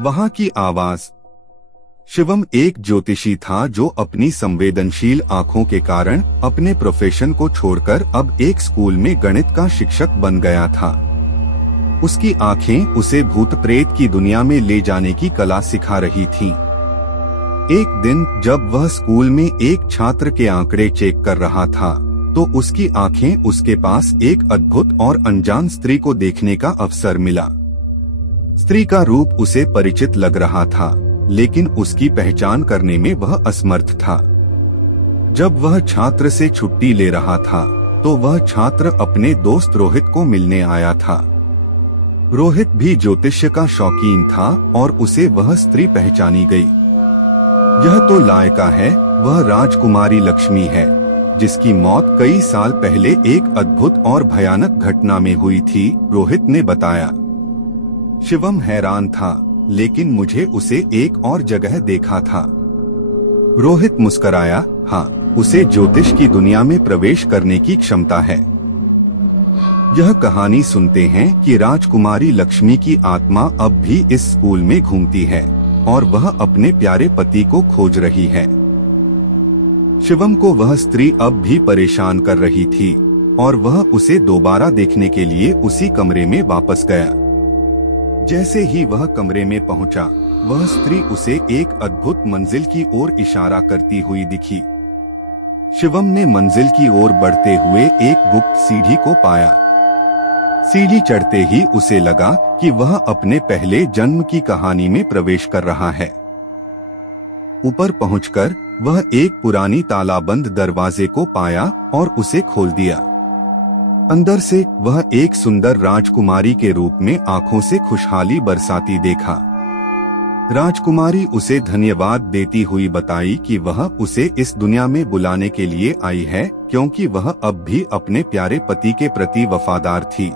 वहां की आवाज। शिवम एक ज्योतिषी था जो अपनी संवेदनशील आंखों के कारण अपने प्रोफेशन को छोड़कर अब एक स्कूल में गणित का शिक्षक बन गया था। उसकी आंखें उसे भूत प्रेत की दुनिया में ले जाने की कला सिखा रही थीं। एक दिन जब वह स्कूल में एक छात्र के आंकड़े चेक कर रहा था, तो उसकी आंखें उसके पास एक अद्भुत और अनजान स्त्री को देखने का अवसर मिला। स्त्री का रूप उसे परिचित लग रहा था, लेकिन उसकी पहचान करने में वह असमर्थ था। जब वह छात्र से छुट्टी ले रहा था, तो वह छात्र अपने दोस्त रोहित को मिलने आया था। रोहित भी ज्योतिष्य का शौकीन था और उसे वह स्त्री पहचानी गई। यह तो लायका है, वह राजकुमारी लक्ष्मी है, जिसकी मौत कई साल पहले एक अद्भुत और भयानक घटना में हुई थी, रोहित ने बताया। शिवम हैरान था, लेकिन मुझे उसे एक और जगह देखा था। रोहित मुस्कराया, हाँ, उसे ज्योतिष की दुनिया में प्रवेश करने की क्षमता है। यह कहानी सुनते हैं कि राजकुमारी लक्ष्मी की आत्मा अब भी इस स्कूल में घूमती है और वह अपने प्यारे पति को खोज रही है। शिवम को वह स्त्री अब भी परेशान कर रही थी और वह उसे दोबारा देखने के लिए उसी कमरे में वापस गया। जैसे ही वह कमरे में पहुंचा, वह स्त्री उसे एक अद्भुत मंजिल की ओर इशारा करती हुई दिखी। शिवम ने मंजिल की ओर बढ़ते हुए एक गुप्त सीढ़ी को पाया। सीढ़ी चढ़ते ही उसे लगा कि वह अपने पहले जन्म की कहानी में प्रवेश कर रहा है। ऊपर पहुंचकर वह एक पुरानी तालाबंद दरवाजे को पाया और उसे खोल दिया। अंदर से वह एक सुंदर राजकुमारी के रूप में आंखों से खुशहाली बरसाती देखा। राजकुमारी उसे धन्यवाद देती हुई बताई कि वह उसे इस दुनिया में बुलाने के लिए आई है, क्योंकि वह अब भी अपने प्यारे पति के प्रति वफादार थी।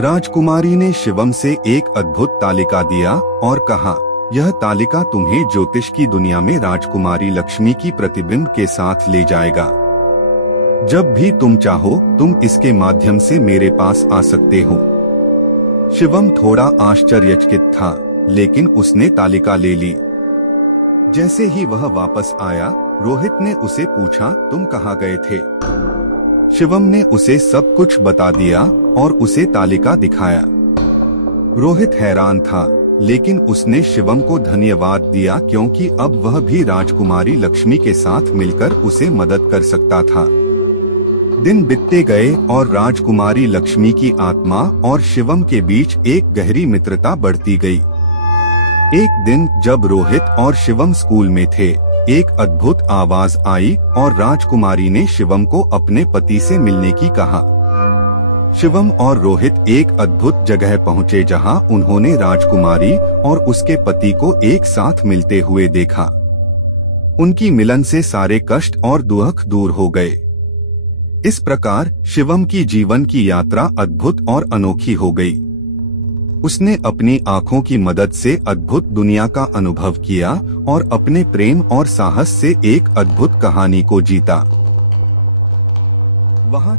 राजकुमारी ने शिवम से एक अद्भुत तालिका दिया और कहा, यह तालिका तुम्हें ज्योतिष की दुनिया में राजकुमारी लक्ष्मी की प्रतिबिंब के साथ ले जाएगा। जब भी तुम चाहो, तुम इसके माध्यम से मेरे पास आ सकते हो। शिवम थोड़ा आश्चर्यचकित था, लेकिन उसने तालिका ले ली। जैसे ही वह वापस आया, रोहित ने उसे पूछा, तुम कहाँ गए थे? शिवम ने उसे सब कुछ बता दिया और उसे तालिका दिखाया। रोहित हैरान था, लेकिन उसने शिवम को धन्यवाद दिया, क्योंकि अब वह भी राजकुमारी लक्ष्मी के साथ मिलकर उसे मदद कर सकता था। दिन बीतते गए और राजकुमारी लक्ष्मी की आत्मा और शिवम के बीच एक गहरी मित्रता बढ़ती गई। एक दिन जब रोहित और शिवम स्कूल में थे, एक अद्भुत आवाज आई और राजकुमारी ने शिवम को अपने पति से मिलने की कहा। शिवम और रोहित एक अद्भुत जगह पहुंचे, जहां उन्होंने राजकुमारी और उसके पति को एक साथ मिलते हुए देखा। उनकी मिलन से सारे कष्ट और दुख दूर हो गए। इस प्रकार शिवम की जीवन की यात्रा अद्भुत और अनोखी हो गई। उसने अपनी आंखों की मदद से अद्भुत दुनिया का अनुभव किया और अपने प्रेम और साहस से एक अद्भुत कहानी को जीता। वहां